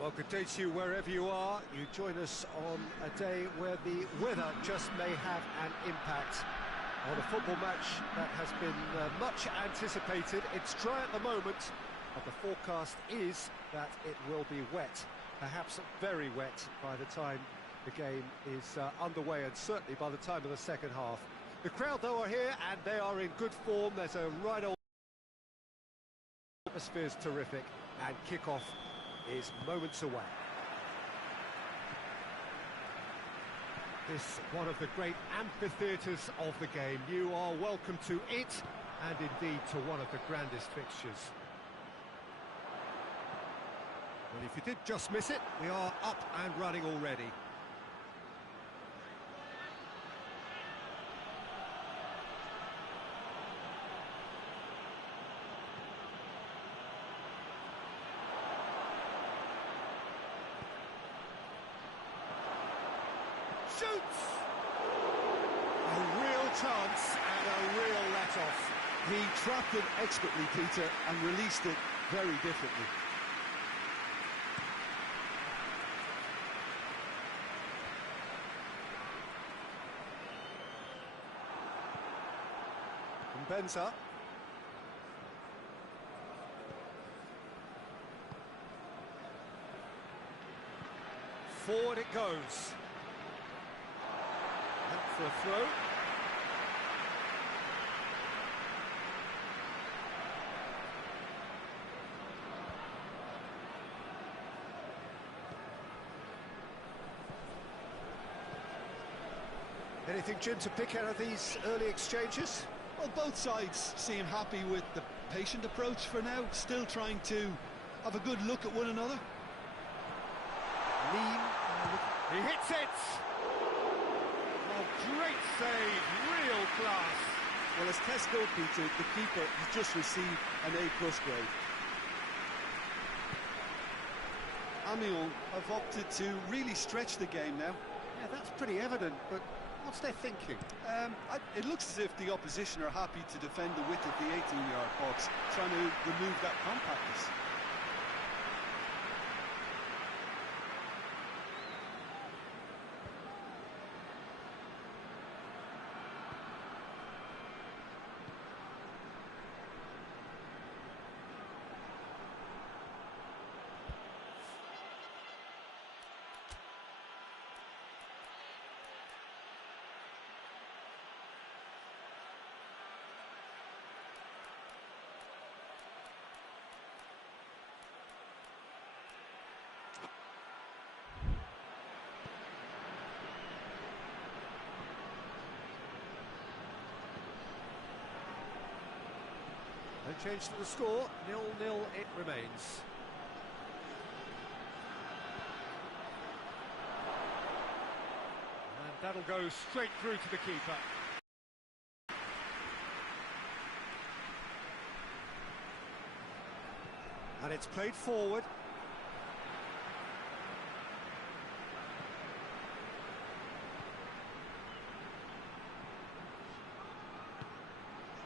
Well, good day to you wherever you are. You join us on a day where the weather just may have an impact on a football match that has been much anticipated. It's dry at the moment, but the forecast is that it will be wet, perhaps very wet by the time the game is underway, and certainly by the time of the second half. The crowd, though, are here, and they are in good form. There's a right old atmosphere's terrific, and kick-off is moments away. This one of the great amphitheatres of the game. You are welcome to it, and indeed to one of the grandest fixtures. Well, if you did just miss it, we are up and running already. Shoots! A real chance and a real let-off. He trapped it expertly, Peter, and released it very differently. And Benza. Forward it goes. For a throw. Anything, Jim, to pick out of these early exchanges? Well, both sides seem happy with the patient approach for now, still trying to have a good look at one another. Lean. He hits it! Great save, real class. Well, as tests go, Peter, the keeper has just received an A+ grade. Amiens have opted to really stretch the game now. Yeah, that's pretty evident, but what's their thinking? It looks as if the opposition are happy to defend the width of the 18-yard box, trying to remove that compactness. No change to the score, 0-0 it remains. And that'll go straight through to the keeper. And it's played forward.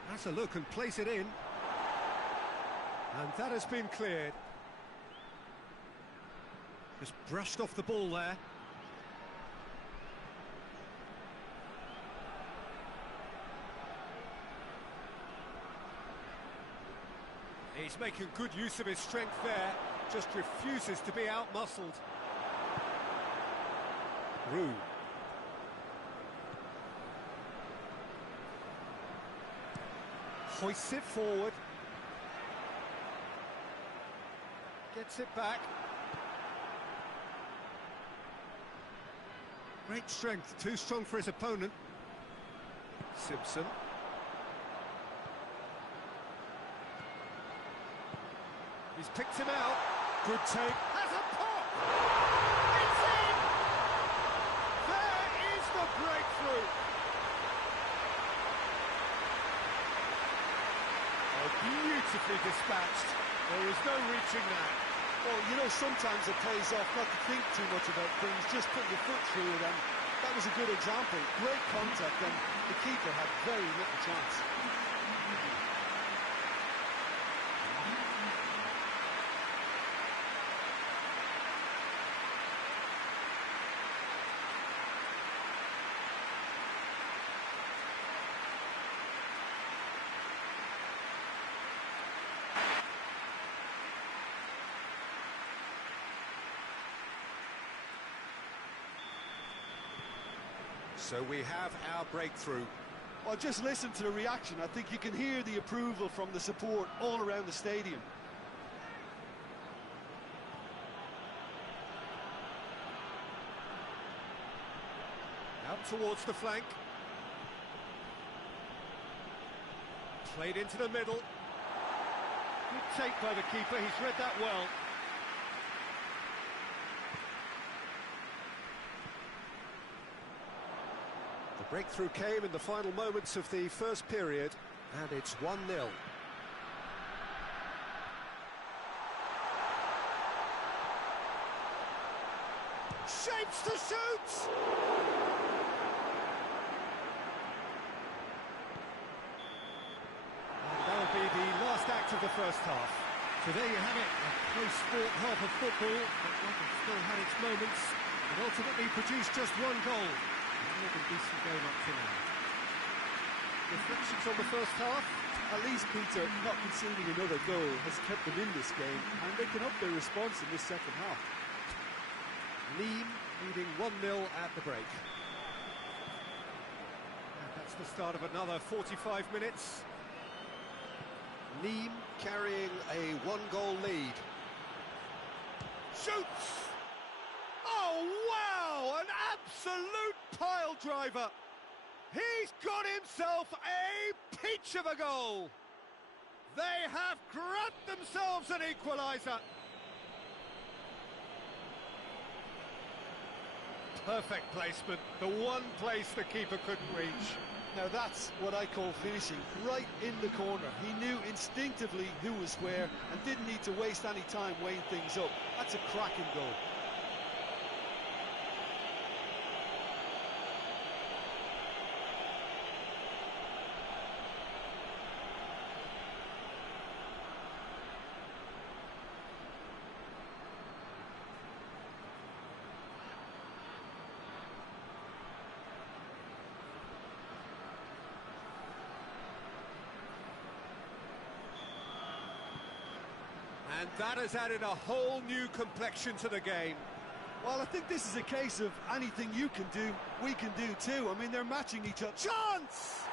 That's a look and place it in. And that has been cleared. Just brushed off the ball there. He's making good use of his strength there. Just refuses to be out-muscled. Rue. Hoists it forward. Gets it back. Great strength, too strong for his opponent. Simpson. He's picked him out. Good take. Has a pop! It's in! There is the breakthrough! Oh, beautifully dispatched. There is no reaching that. Well, you know, sometimes it pays off not to think too much about things, just put your foot through it, and that was a good example. Great contact, and the keeper had very little chance. So we have our breakthrough. Well, just listen to the reaction. I think you can hear the approval from the support all around the stadium. Out towards the flank. Played into the middle. Good take by the keeper, he's read that well. The breakthrough came in the final moments of the first period, and it's 1-0. Shapes to shoot! That'll be the last act of the first half. So there you have it, a close-fought half of football, but one that still had its moments, and ultimately produced just one goal. Another decent game up to now. Reflections on the first half? At least, Peter, not conceding another goal has kept them in this game, and they can up their response in this second half. Nîmes leading 1-0 at the break. And that's the start of another 45 minutes. Nîmes carrying a one-goal lead. Shoots! Oh, wow! An absolute pile driver! He's got himself a peach of a goal! They have grabbed themselves an equaliser! Perfect placement, the one place the keeper couldn't reach. Now that's what I call finishing, right in the corner. He knew instinctively who was where and didn't need to waste any time weighing things up. That's a cracking goal. And that has added a whole new complexion to the game. Well, I think this is a case of anything you can do, we can do too. I mean, they're matching each other. Chance!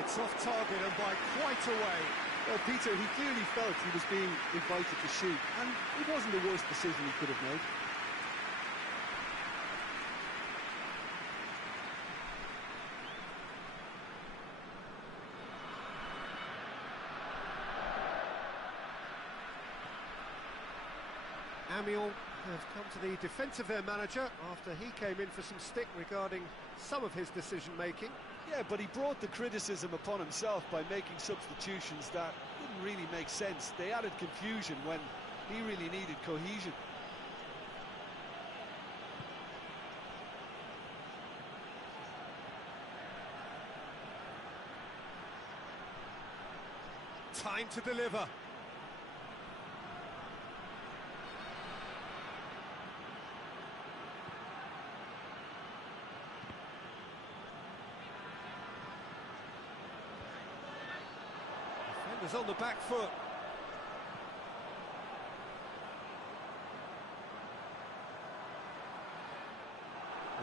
It's off target and by quite a way. Well, Peter, he clearly felt he was being invited to shoot, and it wasn't the worst decision he could have made. Amiens have come to the defence of their manager after he came in for some stick regarding some of his decision-making. Yeah, but he brought the criticism upon himself by making substitutions that didn't really make sense. They added confusion when he really needed cohesion. Time to deliver. Defenders on the back foot.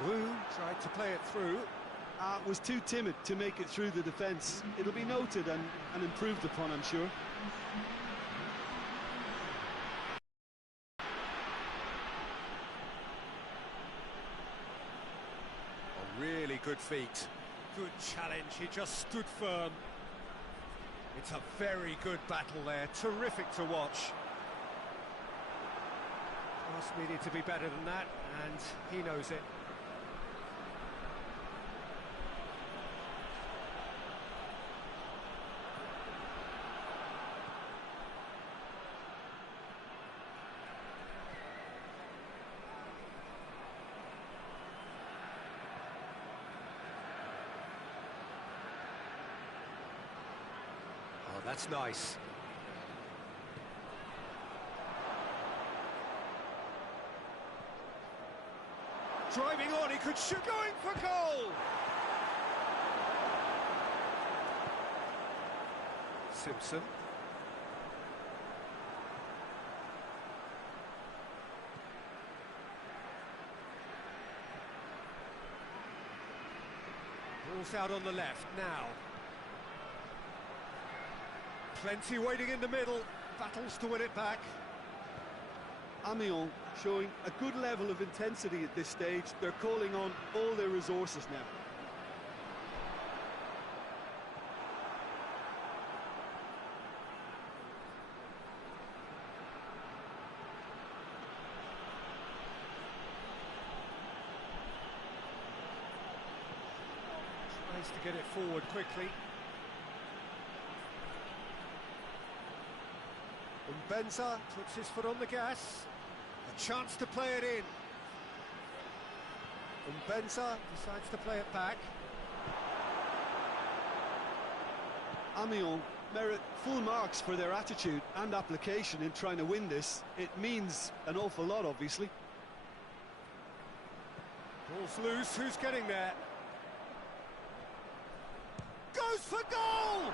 Wu tried to play it through. Was too timid to make it through the defence. It'll be noted and improved upon, I'm sure. A really good feat. Good challenge, he just stood firm. It's a very good battle there, terrific to watch. Pass needed to be better than that, and he knows it. Oh, that's nice. Driving on, he could shoot, going for goal! Simpson. Cross out on the left now. Plenty waiting in the middle. Battles to win it back. Amiens showing a good level of intensity at this stage. They're calling on all their resources now. Tries to get it forward quickly. Benza puts his foot on the gas. A chance to play it in. Benza decides to play it back. Amiens merit full marks for their attitude and application in trying to win this. It means an awful lot, obviously. Ball's loose, who's getting there? Goes for goal!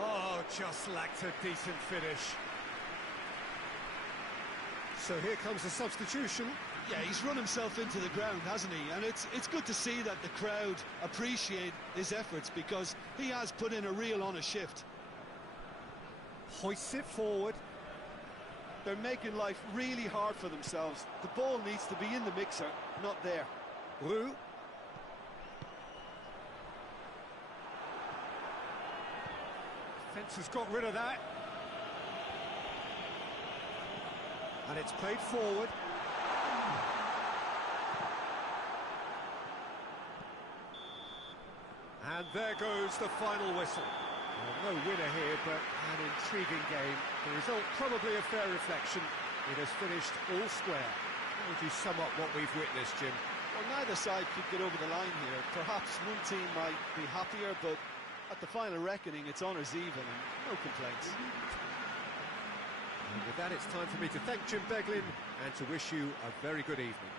Oh, just lacked a decent finish. So here comes a substitution. Yeah, he's run himself into the ground, hasn't he? And it's good to see that the crowd appreciate his efforts, because he has put in a real honest shift. Hoists it forward. They're making life really hard for themselves. The ball needs to be in the mixer, not there. Roux. Defence has got rid of that. And it's played forward. And there goes the final whistle. Well, no winner here, but an intriguing game. The result probably a fair reflection. It has finished all square. How would you sum up what we've witnessed, Jim? Well, neither side could get over the line here. Perhaps one team might be happier, but at the final reckoning, it's honours even and no complaints. And with that, it's time for me to thank Jim Beglin and to wish you a very good evening.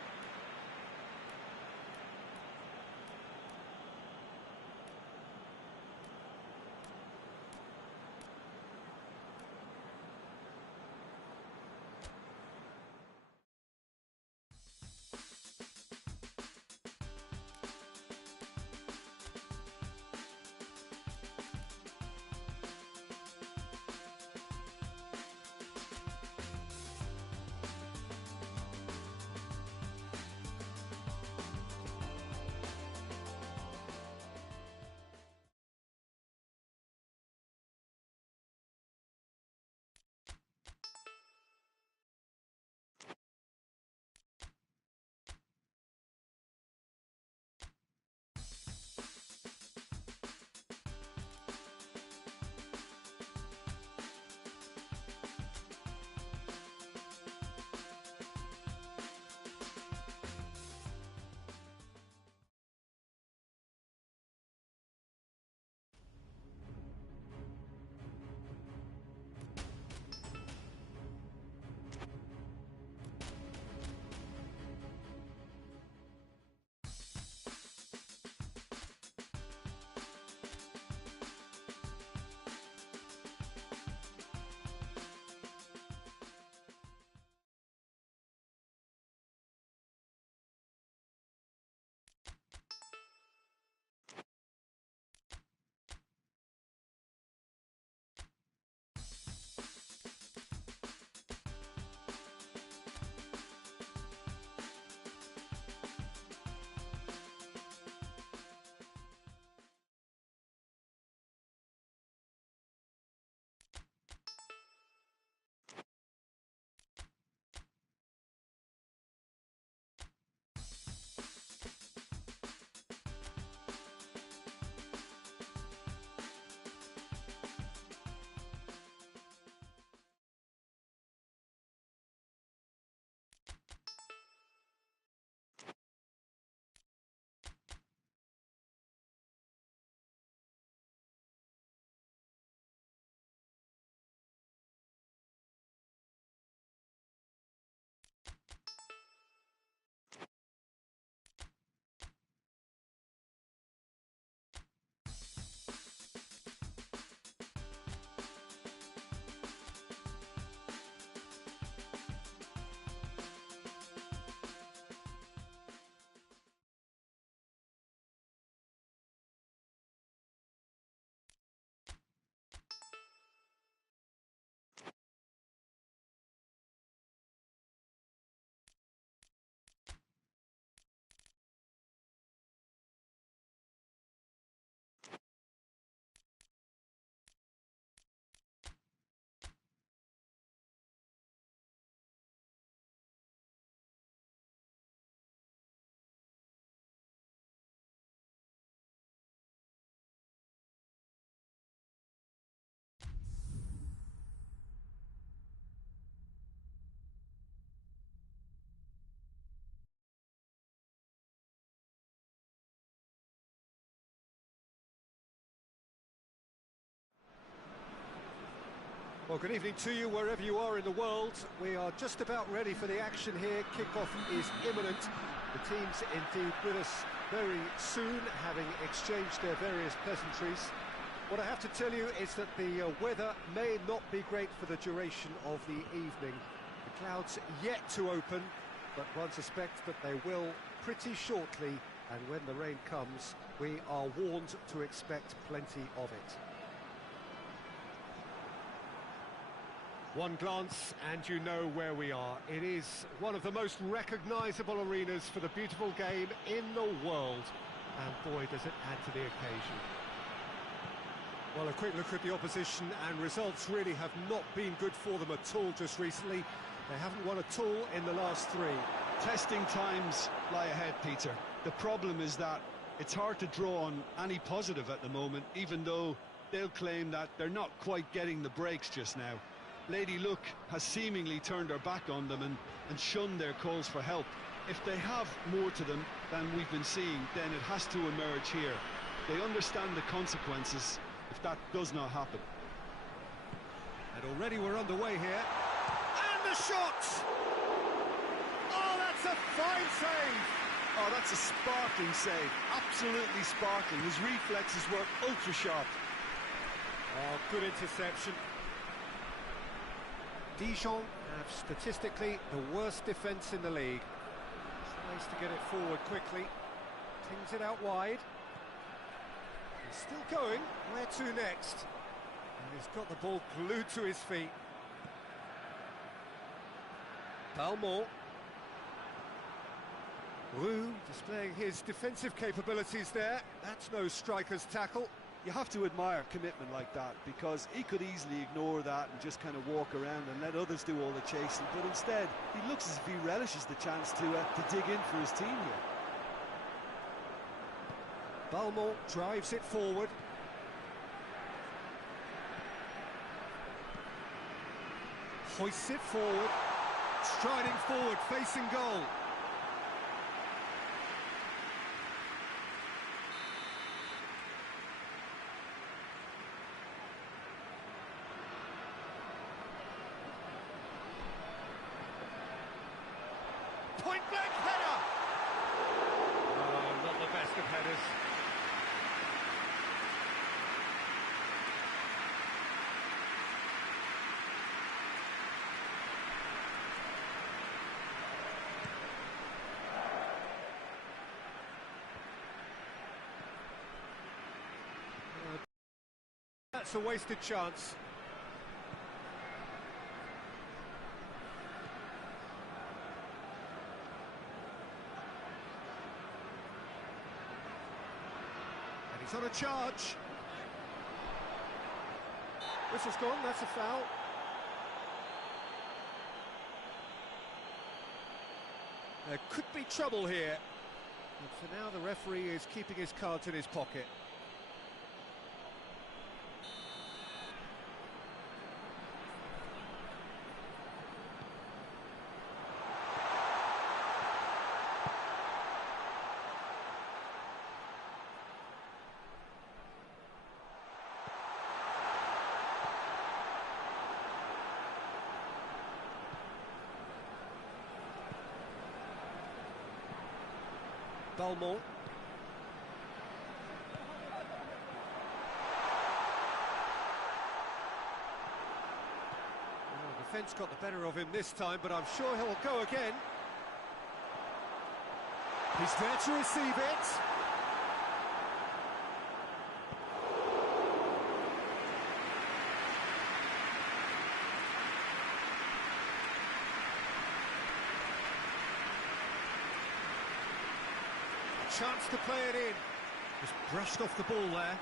Well, good evening to you wherever you are in the world. We are just about ready for the action here. Kickoff is imminent. The teams indeed with us very soon, having exchanged their various pleasantries. What I have to tell you is that the weather may not be great for the duration of the evening. The clouds yet to open, but one suspects that they will pretty shortly, and when the rain comes, we are warned to expect plenty of it. One glance and you know where we are. It is one of the most recognisable arenas for the beautiful game in the world. And boy, does it add to the occasion. Well, a quick look at the opposition, and results really have not been good for them at all just recently. They haven't won at all in the last three. Testing times lie ahead, Peter. The problem is that it's hard to draw on any positive at the moment, even though they'll claim that they're not quite getting the breaks just now. Lady Luck has seemingly turned her back on them and shunned their calls for help. If they have more to them than we've been seeing, then it has to emerge here. They understand the consequences if that does not happen. And already we're underway here. And the shot! Oh, that's a fine save! Oh, that's a sparkling save. Absolutely sparkling. His reflexes were ultra sharp. Oh, good interception. Dijon have statistically the worst defence in the league. It's nice to get it forward quickly. Tings it out wide. He's still going. Where to next? And he's got the ball glued to his feet. Balmont. Roux displaying his defensive capabilities there. That's no striker's tackle. You have to admire commitment like that, because he could easily ignore that and just kind of walk around and let others do all the chasing, but instead he looks as if he relishes the chance to dig in for his team here. Balmont drives it forward. Hoists it forward. Striding forward, facing goal. Point-blank header! Oh, not the best of headers. That's a wasted chance. He's on a charge. Whistle's gone, that's a foul. There could be trouble here. But for now, the referee is keeping his cards in his pocket. Balmont. Well, defence got the better of him this time, but I'm sure he'll go again. He's there to receive it. Chance to play it in. Just brushed off the ball there.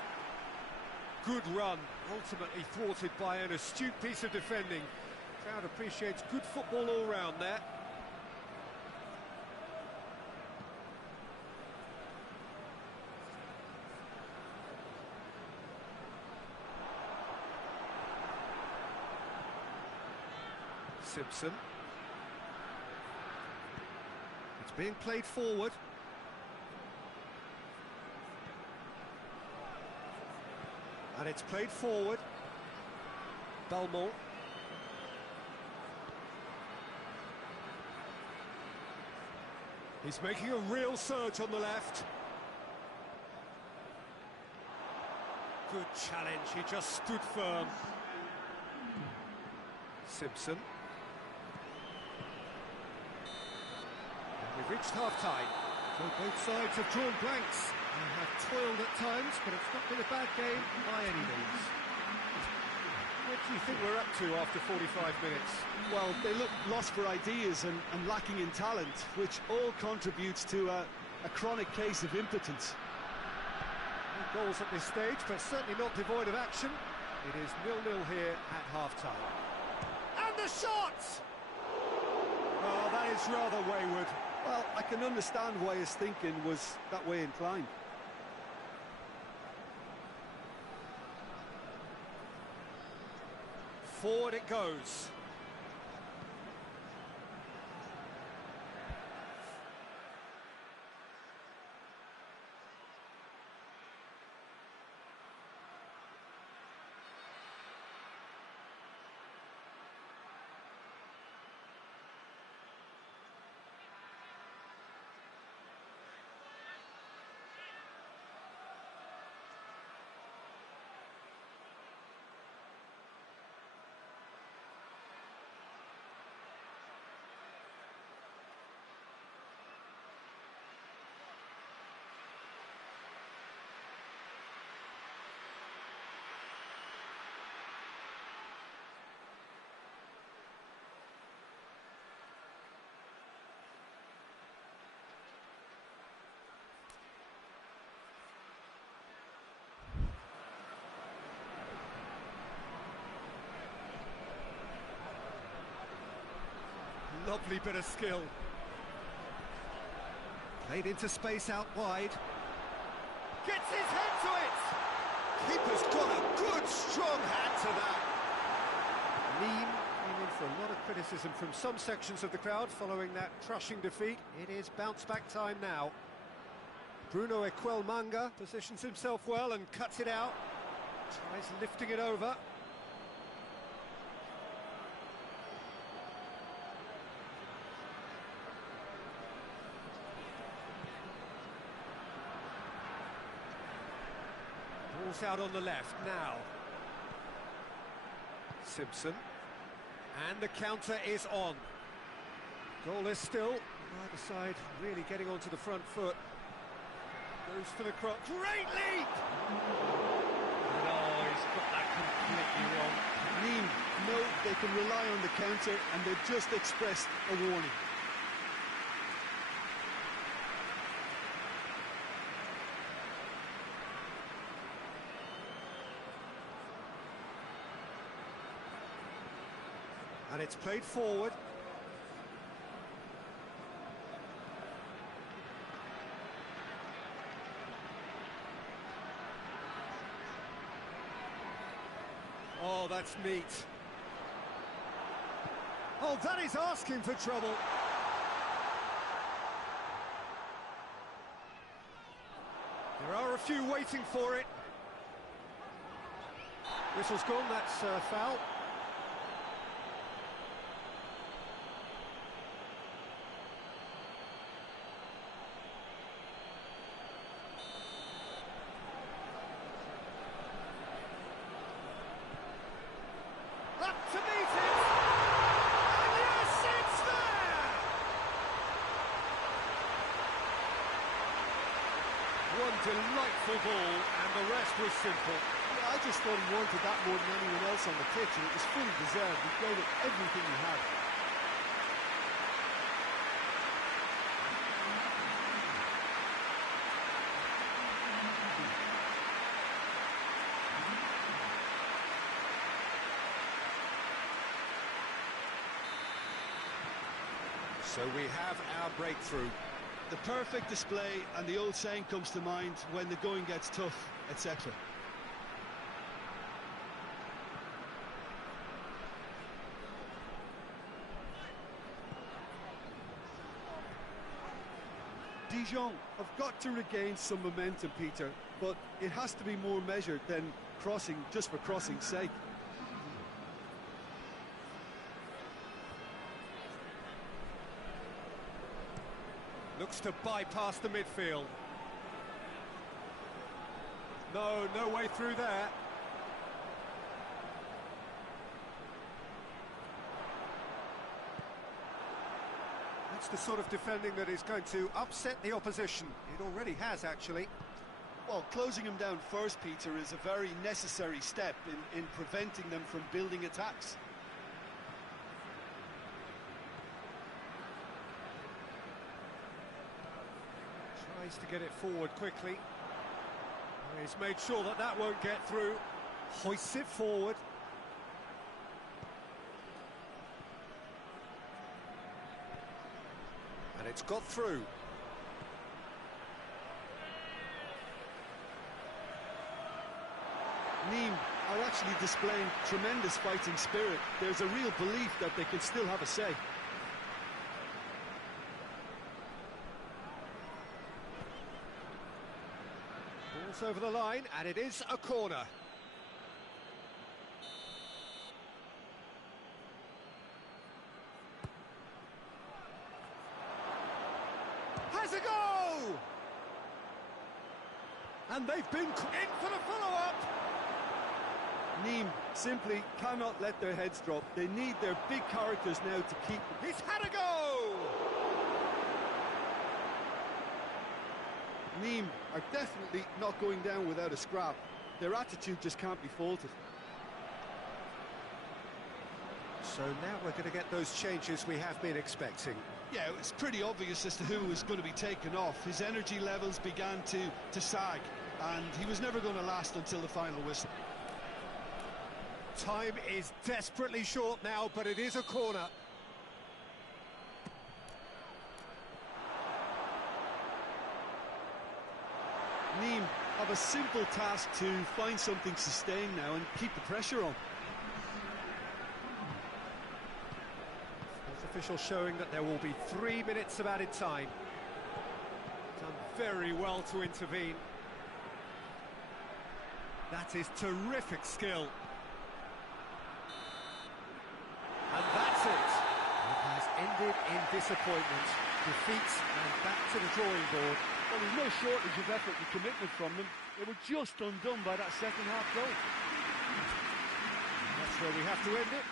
Good run, ultimately thwarted by an astute piece of defending. Crowd appreciates good football all round there. Simpson. It's being played forward. And it's played forward. Balmont. He's making a real surge on the left. Good challenge, he just stood firm. Simpson. And we've reached half-time. So both sides have drawn blanks. They have toiled at times, but it's not been a bad game by any means. What do you think we're up to after 45 minutes? Well, they look lost for ideas and lacking in talent, which all contributes to a chronic case of impotence. No goals at this stage, but certainly not devoid of action. It is 0-0 here at half-time. And the shot! Oh, that is rather wayward. Well, I can understand why his thinking was that way inclined. Forward it goes. Lovely bit of skill. Played into space out wide. Gets his head to it! Keeper's got a good, strong hand to that. Lean came in for a lot of criticism from some sections of the crowd following that crushing defeat. It is bounce-back time now. Bruno Equelmanga positions himself well and cuts it out. Tries lifting it over. Ball's out on the left now. Simpson. And the counter is on. Goalless still. Either side really getting onto the front foot. Goes for the cross. Great leap! No, he's got that completely wrong. Nîmes know they can rely on the counter, and they've just expressed a warning. And it's played forward. Oh, that's neat. Oh, that is asking for trouble. There are a few waiting for it. Whistle's gone, that's foul. To meet it, and yes, it's there! One delightful ball, and the rest was simple. Yeah, I just thought he wanted that more than anyone else on the pitch, and it was fully deserved. He gave it everything he had. So we have our breakthrough. The perfect display, and the old saying comes to mind: when the going gets tough, etc. Dijon have got to regain some momentum, Peter, but it has to be more measured than crossing just for crossing's sake. Looks to bypass the midfield. No way through there. That's the sort of defending that is going to upset the opposition. It already has, actually. Well, closing him down first, Peter, is a very necessary step in preventing them from building attacks. Tries to get it forward quickly. He's made sure that that won't get through. Hoists it forward. And it's got through. Nîmes are actually displaying tremendous fighting spirit. There's a real belief that they can still have a say. Ball's over the line, and it is a corner. Has a go! And they've been in for the follow-up. Nîmes simply cannot let their heads drop. They need their big characters now to keep... He's had a go! Nîmes are definitely not going down without a scrap. Their attitude just can't be faulted. So now we're going to get those changes we have been expecting. Yeah, it was pretty obvious as to who was going to be taken off. His energy levels began to sag, and he was never going to last until the final whistle. Time is desperately short now, but it is a corner. Nîmes have a simple task to find something sustained now and keep the pressure on. There's official showing that there will be 3 minutes of added time. Done very well to intervene. That is terrific skill. And that's it. It has ended in disappointment, defeat, and back to the drawing board. Well, there's no shortage of effort and commitment from them. They were just undone by that second half goal. And that's where we have to end it.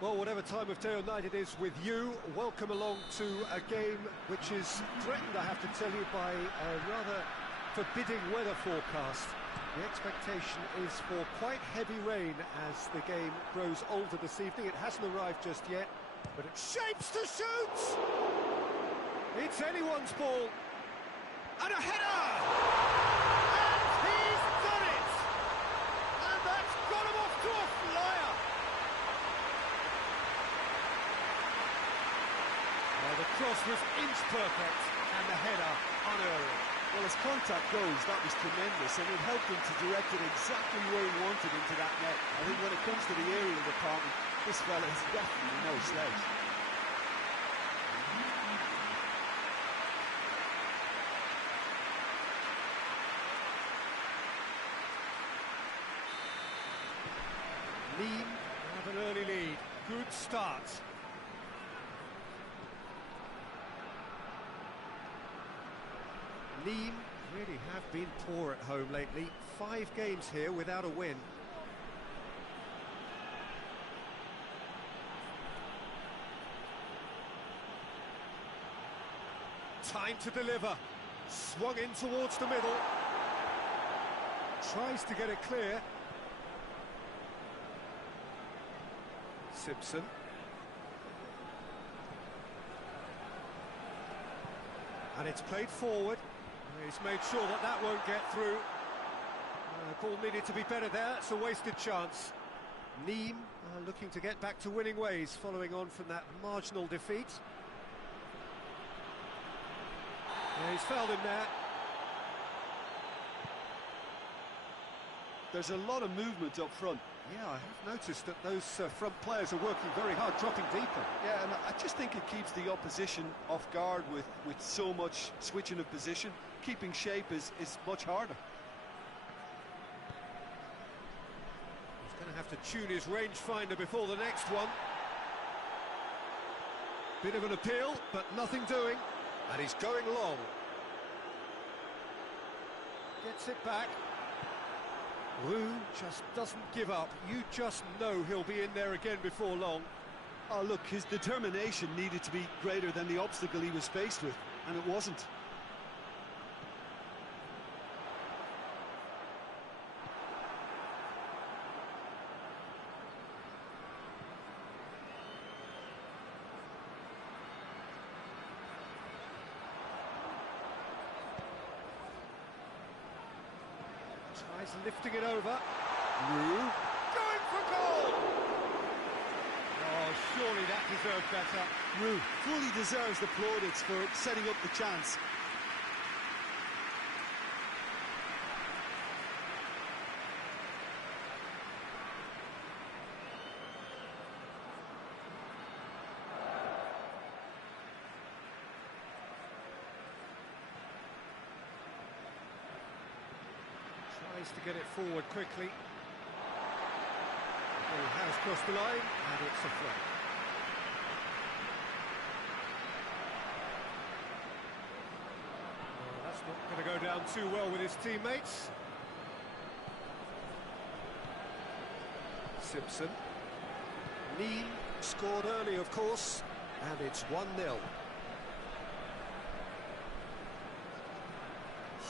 Well, whatever time of day or night it is with you, welcome along to a game which is threatened, I have to tell you, by a rather forbidding weather forecast. The expectation is for quite heavy rain as the game grows older this evening. It hasn't arrived just yet, but it shapes to shoot! It's anyone's ball. And a header! And he's done it! And that's got him off to a flyer! The cross was inch perfect and the header unerring. Well, as contact goes, that was tremendous, and it helped him to direct it exactly where he wanted into that net. I think when it comes to the aerial department, this fella has definitely no slouch. Nîmes have an early lead. Good start. Nîmes really have been poor at home lately. 5 games here without a win. Time to deliver. Swung in towards the middle. Tries to get it clear. Simpson. And it's played forward. He's made sure that that won't get through. Ball needed to be better there. It's a wasted chance. Neem looking to get back to winning ways following on from that marginal defeat. Yeah, he's fouled him there. There's a lot of movement up front. Yeah, I have noticed that those front players are working very hard, dropping deeper. Yeah, and I just think it keeps the opposition off guard with so much switching of position. Keeping shape is much harder. He's going to have to tune his rangefinder before the next one. Bit of an appeal, but nothing doing. And he's going long. Gets it back. Roux just doesn't give up. You just know he'll be in there again before long. Oh, look, his determination needed to be greater than the obstacle he was faced with, and it wasn't. Tries lifting it over. Roux going for goal! Oh, surely that deserved better. Roux fully deserves the plaudits for setting up the chance. Tries to get it forward quickly. Ball has crossed the line, and it's a throw. Oh, that's not going to go down too well with his teammates. Simpson. Neem scored early, of course, and it's 1-0.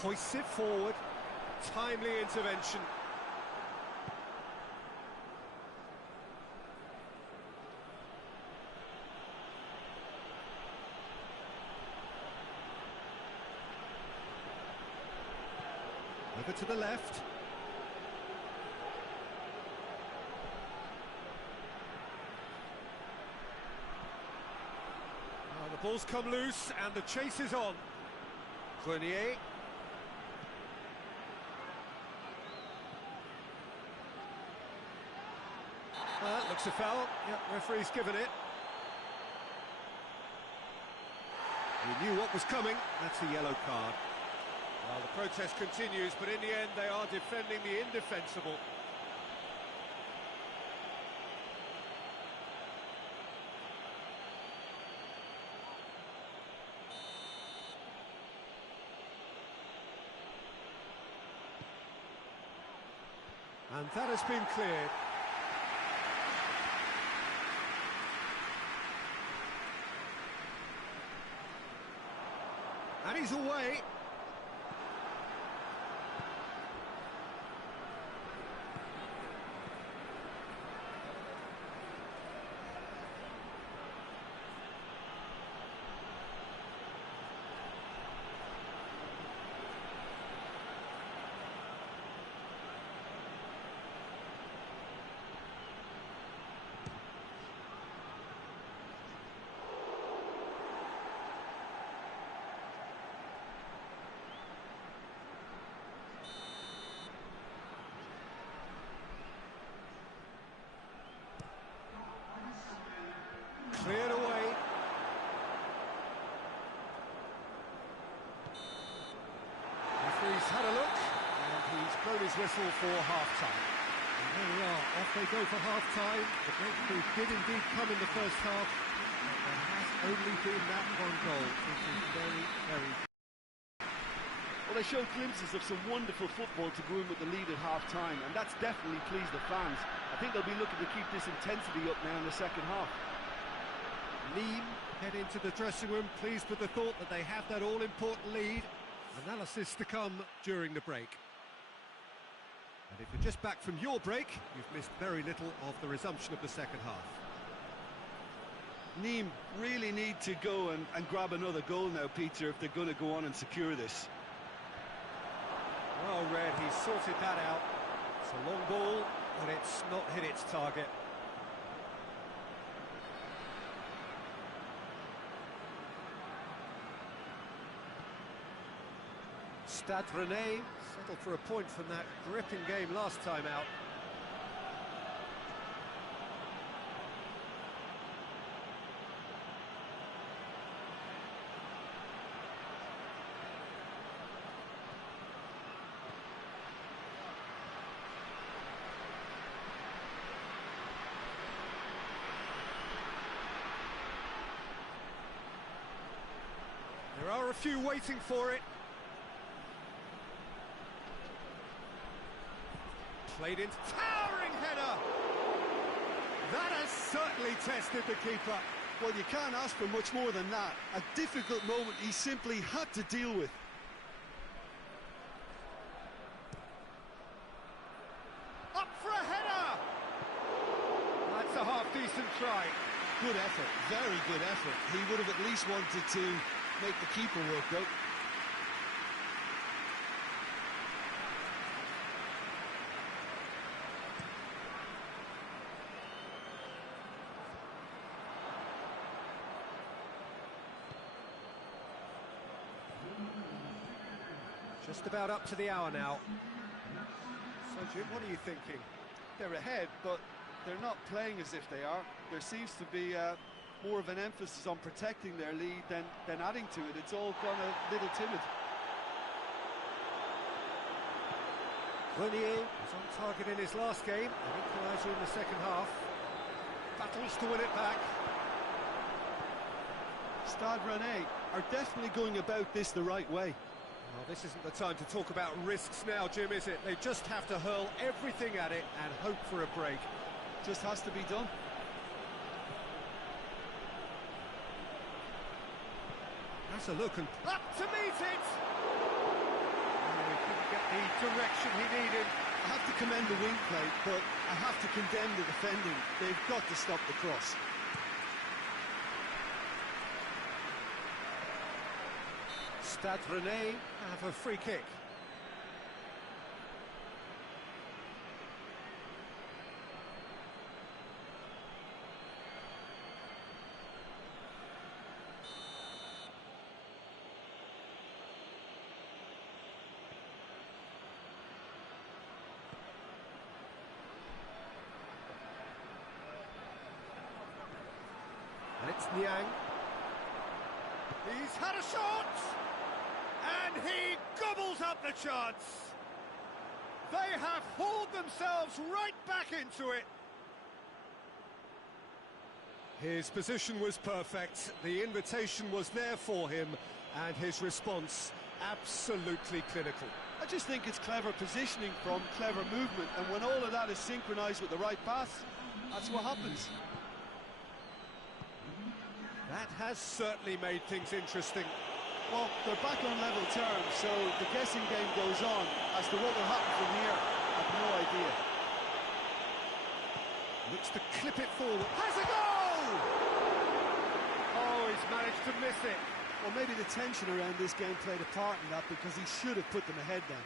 Hoists it forward. Timely intervention. Over to the left. The ball's come loose and the chase is on. Grenier. Looks a foul. Yep, referee's given it. He knew what was coming. That's a yellow card. Well, the protest continues, but in the end they are defending the indefensible. And that has been cleared. And he's away. Cleared away. Referee's had a look, and he's blown his whistle for half-time. And there we are, off they go for half-time. The breakthrough did indeed come in the first half, but there has only been that one goal, which is very, very... Well, they showed glimpses of some wonderful football to go in with the lead at half-time, and that's definitely pleased the fans. I think they'll be looking to keep this intensity up now in the second half. Neem head into the dressing room, pleased with the thought that they have that all-important lead. Analysis to come during the break. And if you're just back from your break, you've missed very little of the resumption of the second half. Nîmes really need to go and grab another goal now, Peter, if they're going to go on and secure this. Well read, he's sorted that out. It's a long ball, but it's not hit its target. Stade Rennais settled for a point from that gripping game last time out. There are a few waiting for it. Played in, towering header! That has certainly tested the keeper. Well, you can't ask for much more than that. A difficult moment he simply had to deal with. Up for a header! That's a half-decent try. Good effort, very good effort. He would have at least wanted to make the keeper work out. Just about up to the hour now. So, Jim, what are you thinking? They're ahead, but they're not playing as if they are. There seems to be more of an emphasis on protecting their lead than adding to it. It's all gone a little timid. Grenier was on target in his last game, an equaliser in the second half. Battles to win it back. Stade Rennais are definitely going about this the right way. Well, this isn't the time to talk about risks now, Jim, is it? They just have to hurl everything at it and hope for a break. Just has to be done. That's a look and up to meet it! Oh, he couldn't get the direction he needed. I have to commend the wing play, but I have to condemn the defending. They've got to stop the cross. Stade Rennais have a free kick. And it's Niang. He's had a shot! And he gobbles up the chance. They have hauled themselves right back into it. His position was perfect. The invitation was there for him, and his response absolutely clinical. I just think it's clever positioning from clever movement, and when all of that is synchronised with the right pass, that's what happens. That has certainly made things interesting. Well, they're back on level terms, so the guessing game goes on as to what will happen from here. I've no idea. Looks to clip it forward. Has a goal! Oh, he's managed to miss it. Well, maybe the tension around this game played a part in that, because he should have put them ahead then.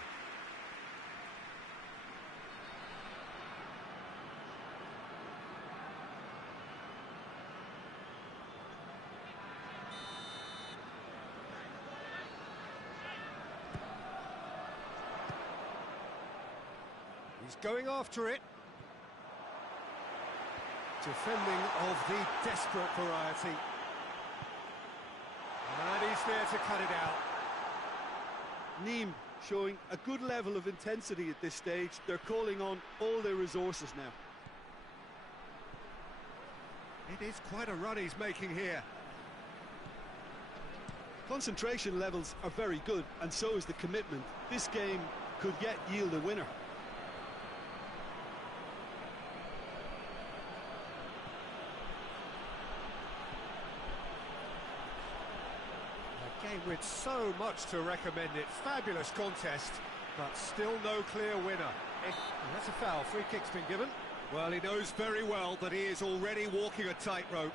He's going after it. Defending of the desperate variety. And he's there to cut it out. Nîmes showing a good level of intensity at this stage. They're calling on all their resources now. It is quite a run he's making here. Concentration levels are very good, and so is the commitment. This game could yet yield a winner. A game with so much to recommend it. Fabulous contest, but still no clear winner. That's a foul. Free kick's been given. Well, he knows very well that he is already walking a tightrope.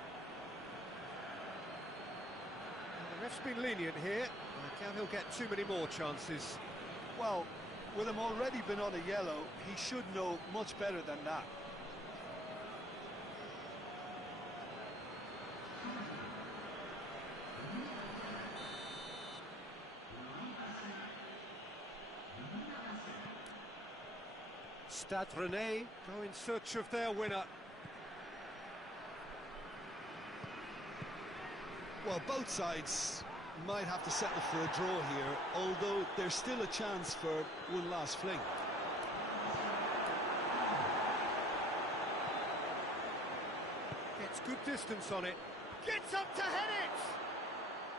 Ref's been lenient here. I doubt he'll get too many more chances. Well, with him already been on a yellow, he should know much better than that. Stade Rennais go in search of their winner. Well, both sides might have to settle for a draw here, although there's still a chance for one last fling. Gets good distance on it. Gets up to head it!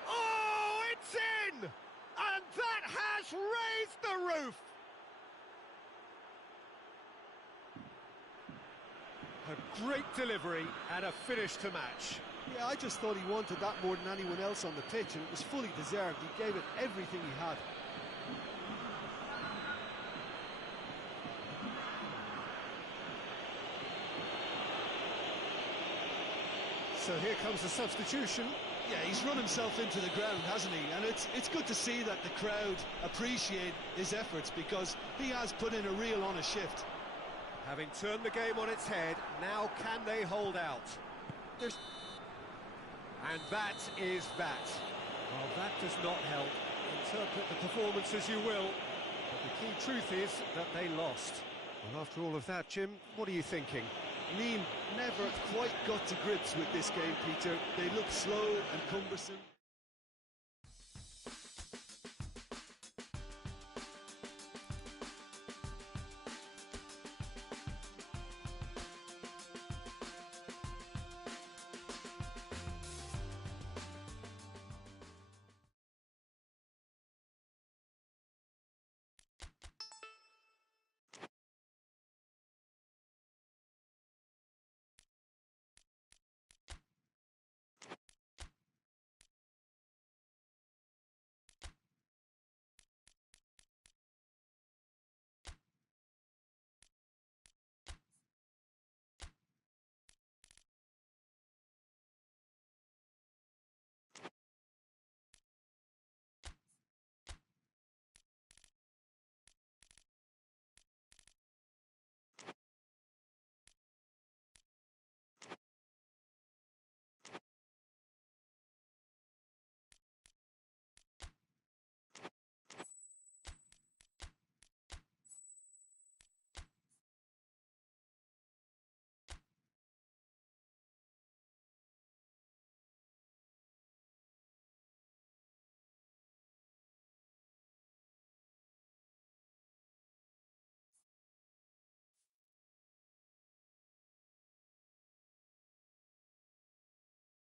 Oh, it's in! And that has raised the roof! A great delivery and a finish to match. Yeah, I just thought he wanted that more than anyone else on the pitch, and it was fully deserved. He gave it everything he had. So here comes the substitution. Yeah, he's run himself into the ground, hasn't he? And it's good to see that the crowd appreciate his efforts, because he has put in a real honest shift. Having turned the game on its head, now can they hold out? And that is that. Well, that does not help. Interpret the performance as you will, but the key truth is that they lost. Well, after all of that, Jim, what are you thinking? Nîmes never quite got to grips with this game, Peter. They looked slow and cumbersome.